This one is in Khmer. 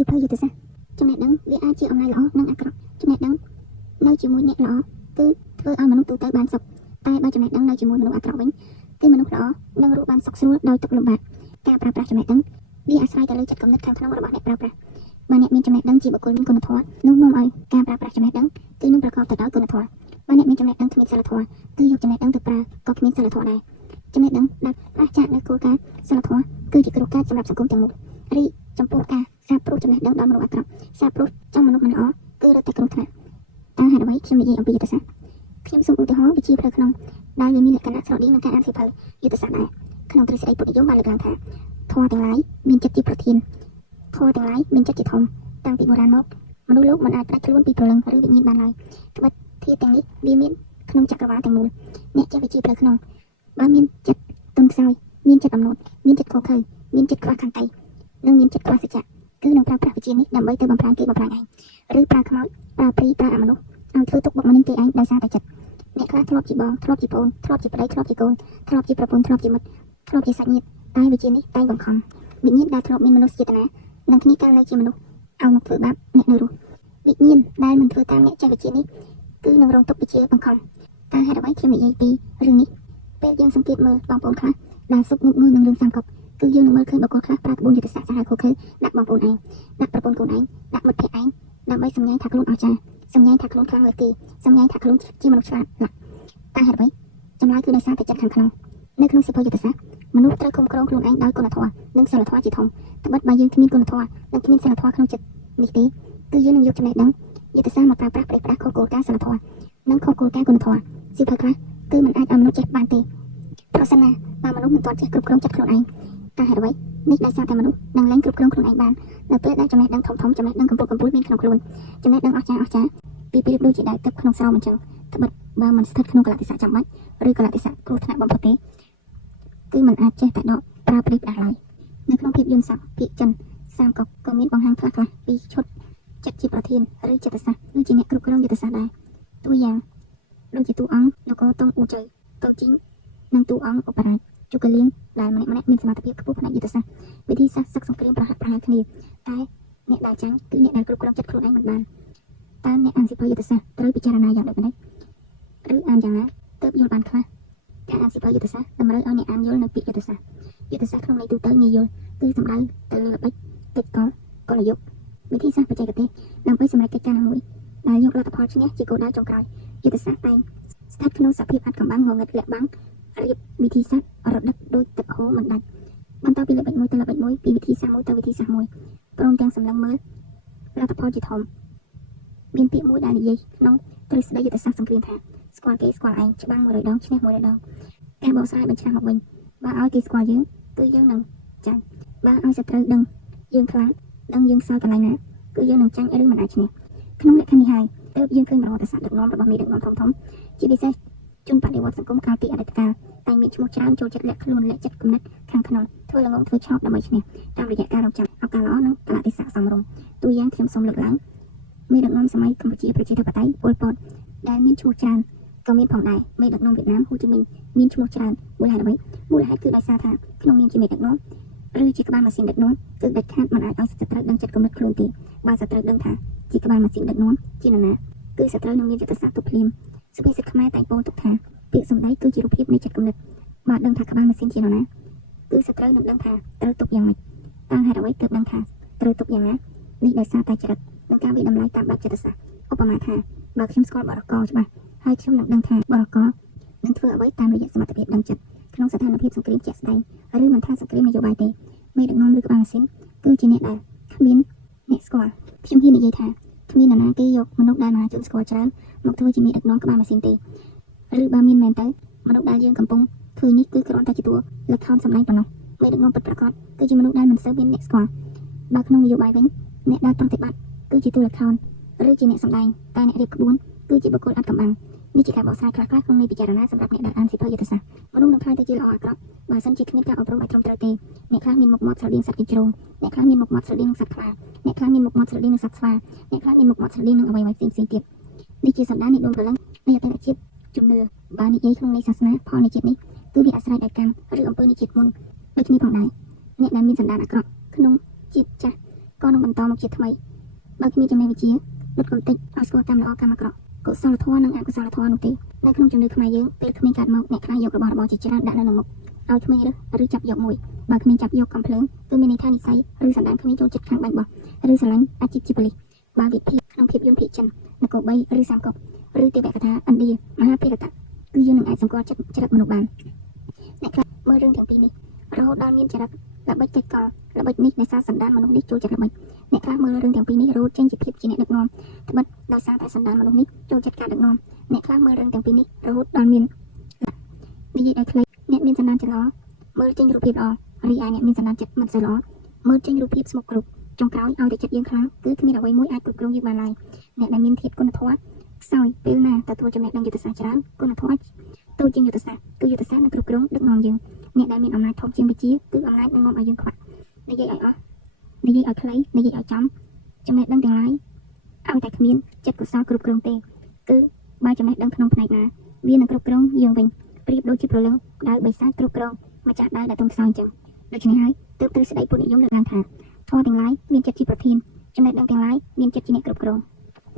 สิเพอយុទ្ធសាស្ត្រចំណេះដឹងវាអាចជាអំណាចល្អនិងអាក្រក់ចំណេះដឹងនៅជាមួយអ្នកល្អគឺធ្វើឲ្យមនុស្សទូទៅបានសុខតែបើចំណេះដឹងនៅជាមួយមនុស្សអាក្រក់វិញគឺមនុស្សល្អនឹងរស់បានសុខស្រួលដោយទុក្ខលំបាកការប្រើប្រាស់ចំណេះដឹងវាអាស្រ័យទៅលើចិត្តគំនិតខាងក្នុងរបស់អ្នកប្រើប្រាស់បើអ្នកមានចំណេះដឹងជាបុគ្គលមានគុណធម៌នោះនាំឲ្យការប្រើប្រាស់ចំណេះដឹងគឺនឹងប្រកបទៅដោយគុណធម៌បើអ្នកមានចំណេះដឹងគ្មានសិលធម៌គឺយកចំណេះដឹងទៅប្រើក៏គ្មានសិលធម៌ដែរចំណេះដឹងដែលប្រាសចាកនូវគោលការណ៍សិលធម៌គឺជាគ្រោះកាចសម្រាប់សង្គមទាំងមូលរីចំពោះការសាបព្រោះចំណេះដឹងដល់មនុស្សអាក្រក់សាបព្រោះចំមនុស្សមិនល្អគឺរត់តែគ្រោះថ្នាក់តើហេតុអ្វីខ្ញុំនិយាយអំពីយុទ្ធសាស្ត្រខ្ញុំសូមឧទាហរណ៍វិជាផ្លូវក្នុងដែលវាមានលក្ខណៈស្រដៀងនឹងការអានសៀវភៅយុទ្ធសាស្ត្រដែរក្នុងទ្រឹស្ដីពុទ្ធនិយមបានលើកឡើងថាធម៌ទាំងឡាយមានចិត្តជាប្រធានធម៌ទាំងឡាយមានចិត្តជាធំតាំងពីបុរាណមកមនុស្សលោកមិនអាចផ្ដាច់ខ្លួនពីព្រលឹងឬវិញ្ញាណបានឡើយត្បិតធាតុទាំងនេះវាមានក្នុងចក្រវាឡទាំងមូលអ្នកចេះវិជាផ្លូវក្នុងបើមានចិត្តទន់ខ្សោយមានចិត្តអំណត់មានចិត្តខកខើមានចិត្តខ្វះខន្តីនិងមានចិត្តខ្វះសច្ចៈគឺនឹងប្រើប្រាស់វិជានេះដើម្បីទៅបំផ្លាញគេបំផ្លាញឯងឬប្រើខ្មោចប្រើព្រីប្រើអមនុស្សឲ្យធ្វើទុកបុកម្នេញគេឯងដោយសារតែចិត្តអ្នកខ្លះធ្លាប់ជាបងធ្លាប់ជាប្អូនធ្លាប់ជាប្តីធ្លាប់ជាកូនធ្លាប់ជាប្រពន្ធធ្លាប់ជាមិត្តធ្លាប់ជាសាច់ញាតិតែវិជានេះតែងបង្ខំវិញ្ញាណដែលធ្លាប់មានមនុស្សចេតនានឹងគ្នាកាលនៅជាមនុស្សឲ្យមកធ្វើបាបអ្នកនៅរស់វិញ្ញាណដែលមិនធ្វើតាមអ្នកចេះវិជានេះគឺនឹងរងទុក្ខវិជាបង្ខំតើហេតុអ្វីខ្ញុំនិយាយពីរឿងនេះពេលយើងសង្កេតមើលបងប្អូនខ្លះដែលសុខងប់ងុយនឹងរឿងសាមកុកគឺយើងនឹងមើលឃើញបុគ្គលខ្លះប្រើក្បួនយុទ្ធសាស្ត្រសាហាវខុសខើដាក់បងប្អូនឯងដាក់ប្រពន្ធខ្លួនឯងដាក់មិត្តភក្តិឯងដើម្បីសម្ញែងថាខ្លួនអស្ចារ្យសម្ញែងថាខ្លួនខ្លាំងលើគេសម្ញែងថាខ្លួនជាមនុស្សឆ្លាតណាស់តើហេតុអ្វីចម្លើយគឺដោយសារតែចិត្តខាងក្នុងនៅក្នុងសិភៅយុទ្ធសាស្ត្រមនុស្សត្រូវគ្រប់គ្រងខ្លួនឯងដោយគុណធម៌និងសិលធម៌ជាធំត្បិតបើយើងគ្មានគុណធម៌និងគ្មានសិលធម៌ក្នុងចិត្តនេះទេគឺយើងនឹងយកចំណេះដឹងយុទ្ធសាស្ត្រមកប្រើប្រាស់ប្រេះប្រាស់ខុសគោលការណ៍សិលធម៌និងខុសគោលការណ៍គុណធម៌សិភៅខ្លះគឺមិនអាចឲ្យមនុស្សចេះបានទេប្រសិនណាបើមនុស្សមិនទាន់ចេះគ្រប់គ្រងចិត្តខ្លួនឯងតើហេតុអ្វីនេះដោយសារតែមនុស្សនឹងលែងគ្រប់គ្រងខ្លួនឯងបាននៅពេលដែលចំណេះដឹងធំចំណេះដឹងកំពូលមានក្នុងខ្លួនចំណេះដឹងអស្ចារ្យពីប្រៀបដូចជាដែកទឹកក្នុងស្រោមអញ្ចឹងត្បិតបើមិនស្ថិតក្នុងកលៈទេសៈចាំបាច់ឬកលៈទេសៈគ្រោះថ្នាក់បំផុតទេគឺมันអាចចេះតែដកប្រើព្រីផ្ដាស់ឡើយនៅក្នុងភាពយន្តសាស្ត្រភាគចិនសាមកុកក៏មានបង្ហាញខ្លះពីឈុតចិត្តជាប្រធានឬចិត្តសាស្ត្រគឺជាអ្នកគ្រប់គ្រងយុទ្ធសាស្ត្រដែរតួយ៉ាងដូចជាតួអង្គនគរតុងអ៊ូជ័យតូជីងនិងតួអង្គឧបរាជជូកលៀងដែលម្នាក់មានសមត្ថភាពខ្ពស់ផ្នែកយុទ្ធសាស្ត្រវិធីសាស្ត្រសឹកសង្គ្រាមប្រហាក់ប្រហែលគ្នាតែអ្នកដែលចាញ់គឺអ្នកដែលគ្រប់គ្រងចិត្តខ្លួនឯងមិនបានតើអ្នកអានសៀវភៅយុទ្ធសាស្ត្រត្រូវពិចារណាយ៉ាងដូចម្តេចឬអានយ៉ាងណាទើបយល់បានខ្លះការអានសៀវភៅយុទ្ធសាស្ត្រតម្រូវឲ្យអ្នកអានយល់នៅពាក្យយុទ្ធសាស្ត្រក្នុងន័យទូទៅងាយយល់គឺសំដៅទៅលើល្បិចកិច្ចកលយុទ្ធវិធីសាស្ត្របច្ចេកទេសដើម្បីសម្រេចកិច្ចការណាមួយដែលយកលទ្ធផលឈ្នះជាគោលដៅចុងក្រោយយុទ្ធសាស្ត្រតែងស្ថិតក្នុងសភាពអាត់កំបាំងងងឹតលាក់បាំងរៀបវិធីសាស្ត្ររដឹកដូចទឹកហូរមិនដាច់បន្តពីល្បិចមួយទៅល្បិចមួយពីវិធីសាស្ត្រមួយទៅវិធីសាស្ត្រមួយព្រមទាំងសម្លឹងមើលលទ្ធផលជាធំមានពាក្យមួយដែលនិយាយក្នុងទ្រឹស្ដីយុទ្ធសាស្ត្រសង្គ្រាមថាស្គាល់គេស្គាល់ឯងច្បាំង100ដងឈ្នះ100ដងការបកស្រាយបញ្ឆេះមកវិញបើឲ្យគេស្គាល់យើងគឺយើងនឹងចាញ់បើឲ្យសត្រូវដឹងយើងខ្លាំងដឹងយើងសល់កន្លែងណាគឺយើងនឹងចាញ់ឬមិនអាចឈ្នះក្នុងលក្ខខណ្ឌនេះហើយទើបយើងឃើញប្រវត្តិសាស្ត្រដឹកនាំរបស់មេដឹកនាំធំជាពិសេសជនបដិវត្តសង្គមកាលពីអតីតកាលតែមានឈ្មោះច្រើនចូលចិត្តលាក់ខ្លួនលាក់ចិត្តគំនិតខាងក្នុងធ្វើល្ងងធ្វើឆោតដើម្បីឈ្នះតាមរយៈការរងចាំឱកាសល្អនិងកលៈទេសៈសមរម្យតួយ៉ាងខ្ញុំសូមលើកឡើងមេដឹកនាំសម័យកម្ពុជាប្រជាធិបតេយ្យប៉ុល ពតដែលមានឈ្មោះច្រើនក៏មានផងដែរមេដឹកនាំវៀតណាមហ៊ូជីមីញមានឈ្មោះច្រើនមូលហេតុអ្វីមូលហេតុគឺដោយសារថាក្នុងនាមជាមេដឹកនាំឬជាក្បាលម៉ាស៊ីនដឹកនាំគឺដាច់ខាតមិនអាចឲ្យសត្រូវដឹងចិត្តគំនិតខ្លួនទេបើសត្រូវដឹងថាជាក្បាលម៉ាស៊ីនដឹកនាំជានរណាគឺសត្រូវនឹងមានយុទ្ធសាស្ត្រទប់ភ្លាមសុភាសិតខ្មែរតែងពោលទុកថាពាក្យសម្ដីគឺជារូបភាពនៃចិត្តគំនិតបើដឹងថាក្បាលម៉ាស៊ីនជានរណាគឺសត្រូវនឹងដឹងថាត្រូវទុកយ៉ាងម៉េចតើហេតុអ្វីទើបដឹងថាត្រូវទុកយ៉ាងណានេះដោយសារតែចរិតនិងការវិតម្លៃតាមបែបចិត្តសាស្ត្រឧបមាថាបើខ្ញុំស្គាល់បរិកច្បាស់ហើយខ្ញុំនឹងដឹងថាបរិកនឹងធ្វើអ្វីតាមរយៈសមត្ថភាពដឹងចិត្តក្នុងស្ថានភាពសង្គ្រាមជាក់ស្ដែងឬមិនថាសង្គ្រាមនយោបាយទេមេដឹកនាំឬក្បាលម៉ាស៊ីនគឺជាអ្នកដែលគ្មានអ្នកស្គាល់ខ្ញុំហ៊ាននិយាយថាគ្មាននរណាគេយកមនុស្សដែលមហាជនស្គាល់ច្រើនមកធ្វើជាមេដឹកនាំក្បាលម៉ាស៊ីនទេឬបើមានមែនទៅមនុស្សដែលយើងកំពុងឃើញនេះគឺគ្រាន់តែជាតួល្ខោនសម្ដែងប៉ុណ្ណោះមេដឹកនាំពិតប្រាកដគឺជាមនុស្សដែលមិនសូវមានអ្នកស្គាល់បើក្នុងនយោបាយវិញអ្នកដែលប្រតិបត្តិគឺជាតួល្ខោនឬជាអ្នកសម្ដែងតែអ្នករៀបក្បួនគឺជាបុគ្គលអាត់កំបាំងនេះជាការបកស្រាយខ្លះៗក្នុងន័យពិចារណាសម្រាប់អ្នកដែលអានសៀវភៅយុទ្ធសាស្ត្រមនុស្សនឹងខ្លាចទៅជាល្អអាក្រក់បើសិនជាគ្មានការអប់រំឲ្យត្រឹមត្រូវទេអ្នកខ្លះមានមុខមាត់ស្រដៀងសត្វកញ្ជ្រោងអ្នកខ្លះមានមុខមាត់ស្រដៀងនឹងសត្វខ្លាអ្នកខ្លះមានមុខមាត់ស្រដៀងនឹងសត្វស្វាអ្នកខ្លះមានមុខមាត់ស្រដៀងនឹងអ្វីៗផ្សេងៗទៀតនេះជាសម្ដាននៃដួងព្រលឹងនៃអតីតជាតិជំនឿបើនិយាយក្នុងន័យសាសនាផលនៃជាតិនេះគឺវាអាស្រ័យដល់កម្មឬអំពើនៃជាតិមុនដូចគ្នាផងដែរអ្នកដែលមានសម្ដានអាក្រក់ក្នុងជាតិចាស់ ក៏នឹងបន្តមកជាថ្មីបើគ្មានចំណេះវិជ្ជាដុតកុំតិចឲ្យស្គាល់កម្មល្អកម្មអាក្រក់កុសលធម៌និងអកុសលធម៌នោះទេនៅក្នុងជំនឿខ្មែរយើងពេលក្មេងកើតមកអ្នកខ្លះយករបស់របរជាច្រើនដាក់នៅក្នុងមុខឲ្យក្មេងឬចាប់យកមួយបើក្មេងចាប់យកកំភ្លើងគឺមានន័យថានិស័យឬសន្តានក្មេងចូលចិត្តខាងបាញ់បោះឬស្រឡាញ់អាជីពជាប៉ូលីសបើវិភាគក្នុងភាពយន្តភាគចិននគរ3ឬសាមកុកឬទេវកថាឥណ្ឌាមហាភារតៈគឺយើងនឹងអាចសម្គាល់ចិត្តចរិតមនុស្សបានអ្នកខ្លះមើលរឿងទាំងពីរនេះរហូតដល់មានចរិតល្បិចកិច្ចកលល្បិចនេះដោយសារសន្តានមនុស្សនេះចូលចិត្តល្បិចអ្នកខ្លះមើលរឿងទាំងពីរនេះរហូតចេញជាភាពជាអ្នកដឹកនាំត្បិតដោយសារតែសន្តានមនុស្សនេះចូលចិត្តការដឹកនាំអ្នកខ្លះមើលរឿងទាំងពីរនេះរហូតដល់មាននិយាយឲ្យខ្លីអ្នកមានសន្តានចិត្តល្អមើលចេញរូបភាពល្អរីឯអ្នកមានសន្តានចិត្តមិនសូវល្អមើលចេញរូបភាពស្មុគគ្រោកចុងក្រោយឲ្យតែចិត្តយើងខ្លាំងគឺគ្មានអ្វីមួយអាចគ្រប់គ្រងយើងបានឡើយអ្នកដែលមានធាតុគុណធម៌ខ្សោយពេលណាទទួលចំណេះដឹងយុទ្ធសាស្ត្រច្រើនគុណធម៌តូចជាងយុទ្ធសាស្ត្រគឺយុទ្ធសាស្ត្រនឹងគ្រប់គ្រងដឹកនាំយើងអ្នកដែលមានអំណាចធំជាងវិជ្ជាគឺអំណាចនឹងនាំឲ្យយើងខ្វាក់និយាយឲ្យអស់និយាយឲ្យខ្លីនិយាយឲ្យចំចំណេះដឹងទាំងឡាយឲ្យតែគ្មានចិត្តកុសលគ្រប់គ្រងទេគឺបើចំណេះដឹងក្នុងផ្នែកណាវានឹងគ្រប់គ្រងយើងវិញប្រៀបដូចជាព្រលឹងដៅបិសាចគ្រប់គ្រងម្ចាស់ដៅដែលទុំខ្សោយអញ្ចឹងដូច្នេះហើយទើបទ្រឹស្ដីពុទ្ធនិយមលើកឡើងថាធម៌ទាំងឡាយមានចិត្តជាប្រធានចំណេះដឹងទាំងឡាយមានចិត្តជាអ្នកគ្រប់គ្រង